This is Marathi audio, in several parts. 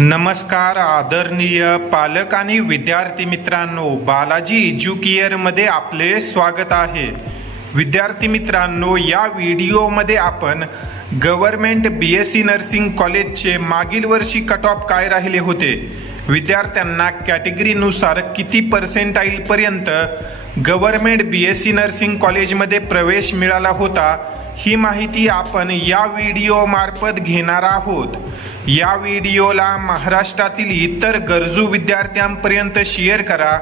नमस्कार आदरणीय पालक आणि विद्यार्थी मित्रांनो, बालाजी एज्युकेअरमध्ये आपले स्वागत आहे। विद्यार्थी मित्रांनो, या व्हिडिओमध्ये आपण गव्हर्नमेंट BSc नर्सिंग कॉलेजचे मागील वर्षी कट ऑफ काय राहिले होते, विद्यार्थ्यांना कॅटेगरीनुसार किती पर्सेंटाइल पर्यंत गव्हर्नमेंट BSc नर्सिंग कॉलेजमध्ये प्रवेश मिळाला होता, ही माहिती आपण या व्हिडिओ मार्फत घेणार आहोत। या व्हिडिओला महाराष्ट्रातील इतर गरजू विद्यार्थ्यांपर्यंत शेअर करा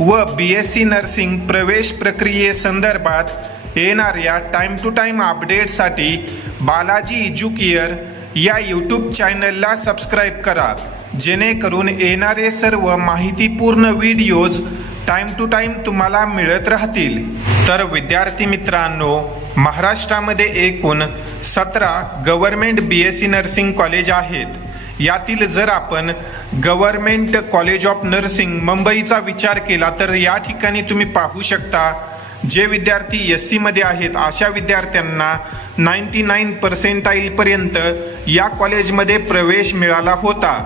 व BSc नर्सिंग प्रवेश प्रक्रियेसंदर्भात येणाऱ्या टाइम टू टाइम अपडेटसाठी बालाजी एज्युकेअर या यूट्यूब चॅनलला सबस्क्राईब करा, जेणेकरून येणारे सर्व माहितीपूर्ण व्हिडिओज टाइम टू टाइम तुम्हाला मिळत राहतील। तर विद्यार्थी मित्रांनो, महाराष्ट्रामध्ये एकूण 17 गव्हर्नमेंट BSc नर्सिंग कॉलेज आहेत। यातील जर आपण गव्हर्नमेंट कॉलेज ऑफ नर्सिंग मुंबईचा विचार केला तर या ठिकाणी तुम्ही पाहू शकता, जे विद्यार्थी SC मध्ये आहेत अशा विद्यार्थ्यांना 99 पर्सेंटाइल पर्यंत या कॉलेजमध्ये प्रवेश मिळाला होता।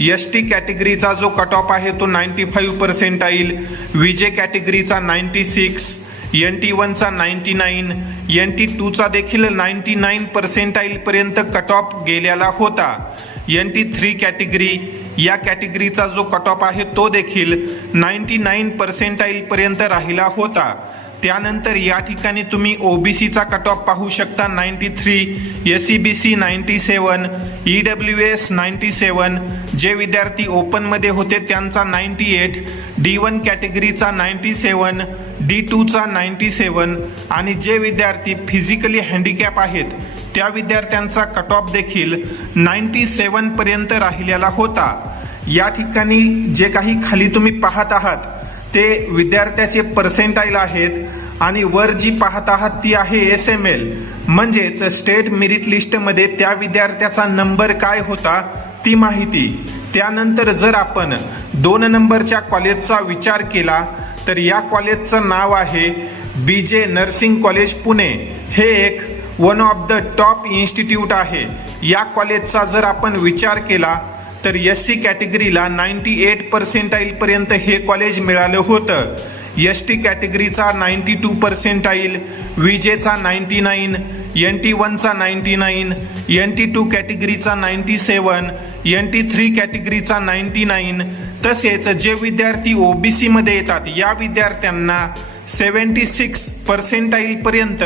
ST कॅटेगरीचा जो कट ऑफ आहे तो 95 पर्सेंटाइल, VJ कॅटेगरीचा 96, NT1 चा 99, NT2 चा देखील 99 पर्सेंटाइल पर्यंत कट ऑफ गेलेला होता। NT3 कॅटेगरी या कॅटेगरीचा जो कट ऑफ आहे तो देखील 99 पर्सेंटाइल पर्यंत राहिला होता। त्यानंतर या ठिकाणी तुम्ही OBCचा कट ऑफ पाहू शकता 93, SCBC 97, EWS 97, जे विद्यार्थी ओपन मध्ये होते त्यांचा 98, D1 कॅटेगरीचा 97, D2 चा 97 आणि जे विद्यार्थी फिजिकली हँडिकॅप आहेत त्या विद्यार्थ्यांचा कट ऑफ देखील 97 पर्यंत राहिलेला होता। या ठिकाणी जे काही खाली तुम्ही पाहत आहात ते विद्यार्थ्याचे पर्सेंटाइल आहेत आणि वर जी पाहत आहात ती आहे SML, म्हणजेच स्टेट मेरिट लिस्टमध्ये त्या विद्यार्थ्याचा नंबर काय होता ती माहिती। त्यानंतर जर आपण 2 नंबरच्या कॉलेजचा विचार केला तर या कॉलेजचं नाव आहे BJ नर्सिंग कॉलेज पुणे। हे एक one of the top institute आहे। या कॉलेजचा जर आपण विचार केला तर SC कॅटेगरीला 98 पर्सेंटाइल पर्यंत हे कॉलेज मिळालं होतं। ST कॅटेगरीचा 92 पर्सेंटाइल, VJ चा 99, NT1 चा 99, NT2 कॅटेगरीचा 97, NT3 कॅटेगरीचा 99, तसेच जे विद्यार्थी OBC मध्ये येतात या विद्यार्थ्यांना 76 पर्सेंटाइल पर्यंत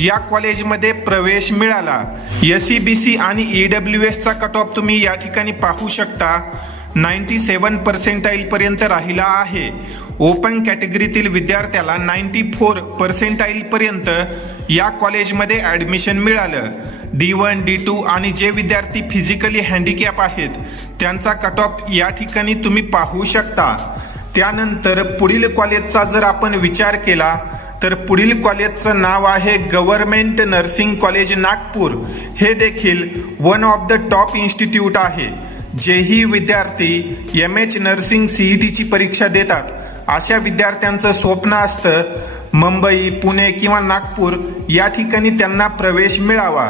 या कॉलेजमध्ये प्रवेश मिळाला। SCBC आणि EWS चा कट ऑफ तुम्ही या ठिकाणी पाहू शकता 97 पर्सेंटाइल पर्यंत राहिला आहे। ओपन कॅटेगरीतील विद्यार्थ्याला 94 पर्सेंटाइल पर्यंत या कॉलेजमध्ये ॲडमिशन मिळालं। D1, D2 आणि जे विद्यार्थी फिजिकली हँडिकॅप आहेत त्यांचा कट ऑफ या ठिकाणी तुम्ही पाहू शकता। त्यानंतर पुढील कॉलेजचा जर आपण विचार केला तर पुढील कॉलेजचं नाव आहे गव्हर्नमेंट नर्सिंग कॉलेज नागपूर। हे देखील one of the top institute आहे। जेही विद्यार्थी MH नर्सिंग CETची परीक्षा देतात अशा विद्यार्थ्यांचं स्वप्न असतं मुंबई, पुणे किंवा नागपूर या ठिकाणी त्यांना प्रवेश मिळावा।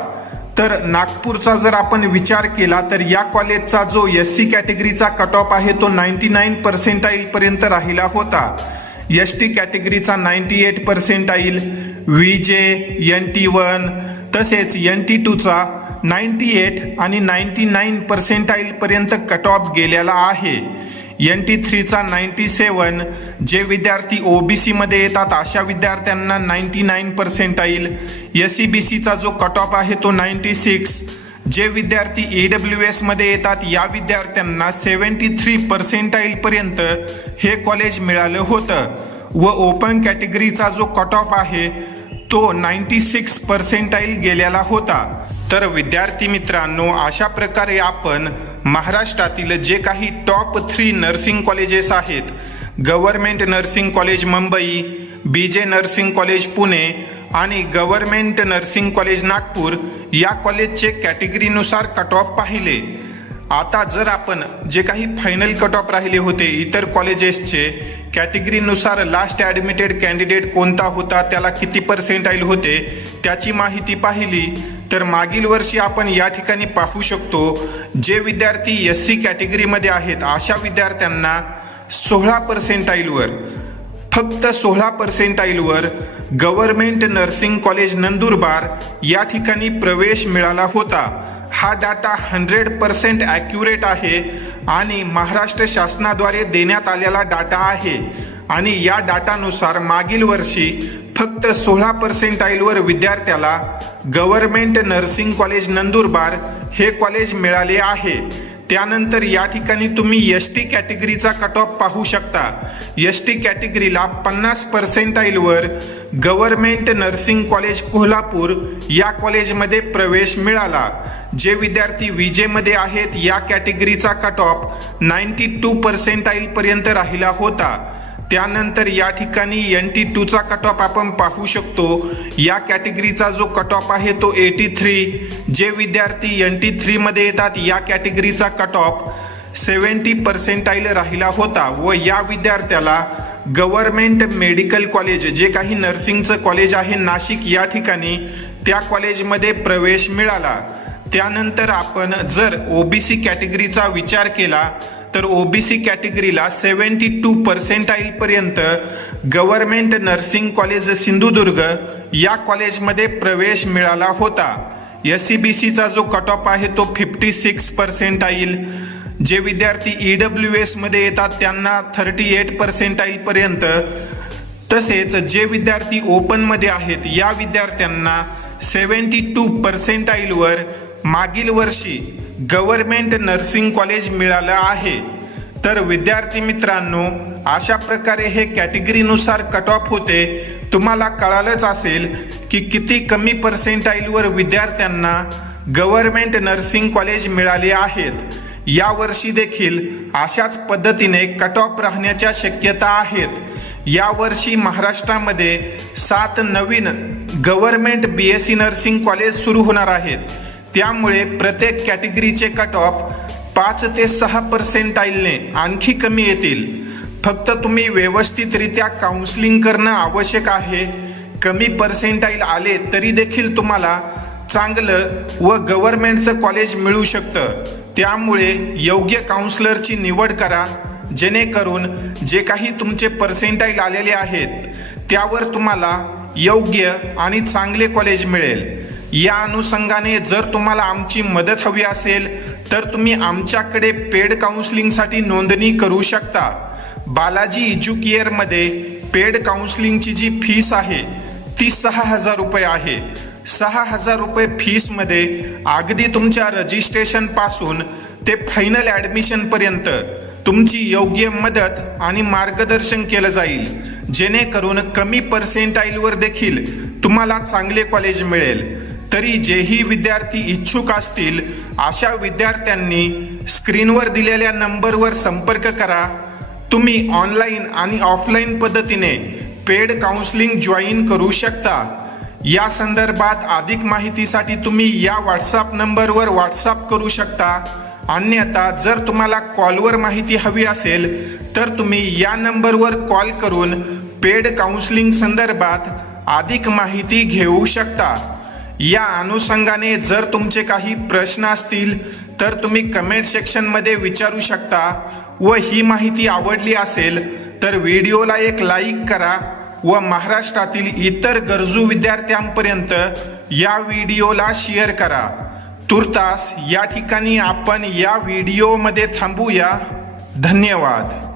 तर नागपूरचा जर आपण विचार केला तर या कॉलेजचा जो SC कॅटेगरीचा कट ऑफ आहे तो 99 पर्सेंटाइल पर्यंत राहिला होता। ST कॅटेगरीचा 98 पर्सेंटाइल, VJ, NT1 तसेच NT2 चा 98 आणि 99 पर्सेंटाइल पर्यंत कट ऑफ गेलेला आहे। NT3 चा 97, जे विद्यार्थी OBC मध्ये येतात अशा विद्यार्थ्यांना 99 पर्सेंटाइल, SCBC चा जो कट ऑफ आहे तो 96, जे विद्यार्थी EWS मध्ये येतात या विद्यार्थ्यांना 73 पर्सेंटाइल पर्यंत हे कॉलेज मिळालं होतं व ओपन कॅटेगरीचा जो कट ऑफ आहे तो 96 पर्सेंटाइल गेलेला होता। तर विद्यार्थी मित्रांनो, अशा प्रकारे आपण महाराष्ट्रातील जे काही टॉप 3 नर्सिंग कॉलेजेस आहेत, government nursing college Mumbai, BJ nursing college Pune आणि गव्हर्नमेंट नर्सिंग कॉलेज नागपूर या कॉलेजचे कॅटेगरीनुसार कट ऑफ पाहिले। आता जर आपण जे काही फायनल कट ऑफ राहिले होते इतर कॉलेजेसचे कॅटेगरीनुसार लास्ट ॲडमिटेड कॅन्डिडेट कोणता होता, त्याला किती पर्सेंटाइल होते त्याची माहिती पाहिली तर मागील वर्षी आपण या ठिकाणी पाहू शकतो जे विद्यार्थी SC कॅटेगरीमध्ये आहेत अशा विद्यार्थ्यांना 16% फक्त 16% गव्हर्नमेंट नर्सिंग कॉलेज नंदुरबार या ठिकाणी प्रवेश मिळाला होता। हा डाटा 100% ॲक्युरेट आहे आणि महाराष्ट्र शासनाद्वारे देण्यात आलेला डाटा आहे आणि या डाटानुसार मागील वर्षी फक्त 16% विद्यार्थ्याला गव्हर्नमेंट नर्सिंग कॉलेज नंदुरबार हे कॉलेज मिळाले आहे। त्यानंतर या ठिकाणी तुम्ही ST कॅटेगरीचा कट ऑफ पाहू शकता। ST कॅटेगरीला 50% government nursing college Kolhapur या कॉलेजमध्ये प्रवेश मिळाला। जे विद्यार्थी विजेमध्ये आहेत या कॅटेगरीचा कट ऑफ 92% पर्यंत राहिला होता। त्यानंतर या ठिकाणी NT2चा कट ऑफ आपण पाहू शकतो। या कॅटेगरीचा जो कट ऑफ आहे तो 83। जे विद्यार्थी NT3 मध्ये येतात या कॅटेगरीचा कट ऑफ 70% राहिला होता व या विद्यार्थ्याला गव्हर्नमेंट मेडिकल कॉलेज जे काही नर्सिंगचं कॉलेज आहे नाशिक या ठिकाणी त्या कॉलेजमध्ये प्रवेश मिळाला। त्यानंतर आपण जर OBC कॅटेगरीचा विचार केला तर OBC कॅटेगरीला 72% पर्यंत गव्हर्नमेंट नर्सिंग कॉलेज सिंधुदुर्ग या कॉलेजमध्ये प्रवेश मिळाला होता। SCBCचा जो कट ऑफ आहे तो 56%। जे विद्यार्थी EWS मध्ये येतात त्यांना 38% पर्यंत, तसेच जे विद्यार्थी ओपन मध्ये आहेत या विद्यार्थ्यांना 72% मागील वर्षी गव्हर्नमेंट नर्सिंग कॉलेज मिळालं आहे। तर विद्यार्थी मित्रांनो, अशा प्रकारे हे कॅटेगरीनुसार कट ऑफ होते। तुम्हाला कळालंच असेल की किती कमी पर्सेंटाईलवर विद्यार्थ्यांना गव्हर्नमेंट नर्सिंग कॉलेज मिळाले आहेत। या वर्षी देखील अशाच पद्धतीने कट ऑफ राहण्याच्या शक्यता आहेत। या वर्षी महाराष्ट्रामध्ये 7 नवीन गव्हर्नमेंट BSc नर्सिंग कॉलेज सुरू होणार आहेत। त्यामुळे प्रत्येक कॅटेगरीचे कट ऑफ 5 ते 6% आणखी कमी येतील। फक्त तुम्ही व्यवस्थितरित्या काउन्सिलिंग करणं आवश्यक आहे। कमी पर्सेंटाईल आले तरी देखील तुम्हाला चांगलं व गव्हर्नमेंटचं कॉलेज मिळू शकतं। त्यामुळे योग्य काउन्सलरची निवड करा, जेणेकरून जे काही तुमचे पर्सेंटाईल आलेले आहेत त्यावर तुम्हाला योग्य आणि चांगले कॉलेज मिळेल। या अनुषंगाने जर तुम्हाला आमची मदत हवी असेल तर तुम्ही आमच्याकडे पेड काउन्सिलिंगसाठी नोंदणी करू शकता। बालाजी एज्युकेअरमध्ये पेड काउन्सिलिंगची जी फीस आहे ती 6,000 रुपये आहे। 6,000 रुपये फीसमध्ये अगदी तुमच्या रजिस्ट्रेशन पासून ते फायनल ॲडमिशन पर्यंत तुमची योग्य मदत आणि मार्गदर्शन केलं जाईल, जेणेकरून कमी पर्सेंटाईलवर देखील तुम्हाला चांगले कॉलेज मिळेल। तरी जेही विद्यार्थी इच्छुक असतील अशा विद्यार्थ्यांनी स्क्रीनवर दिलेल्या नंबरवर संपर्क करा। तुम्ही ऑनलाईन आणि ऑफलाईन पद्धतीने पेड काउन्सिलिंग जॉईन करू शकता। या संदर्भात अधिक माहितीसाठी तुम्ही या व्हॉट्सअप नंबरवर व्हॉट्सअप करू शकता। अन्यथा जर तुम्हाला कॉलवर माहिती हवी असेल तर तुम्ही या नंबरवर कॉल करून पेड काउन्सिलिंग संदर्भात अधिक माहिती घेऊ शकता। या अनुषंगाने जर तुमचे काही प्रश्न असतील तर तुम्ही कमेंट सेक्शनमध्ये विचारू शकता व ही माहिती आवडली असेल तर व्हिडिओला एक लाईक करा व महाराष्ट्रातील इतर गरजू विद्यार्थ्यांपर्यंत या व्हिडिओला शेअर करा। तुर्तास या ठिकाणी आपण या व्हिडिओमध्ये थांबूया। धन्यवाद।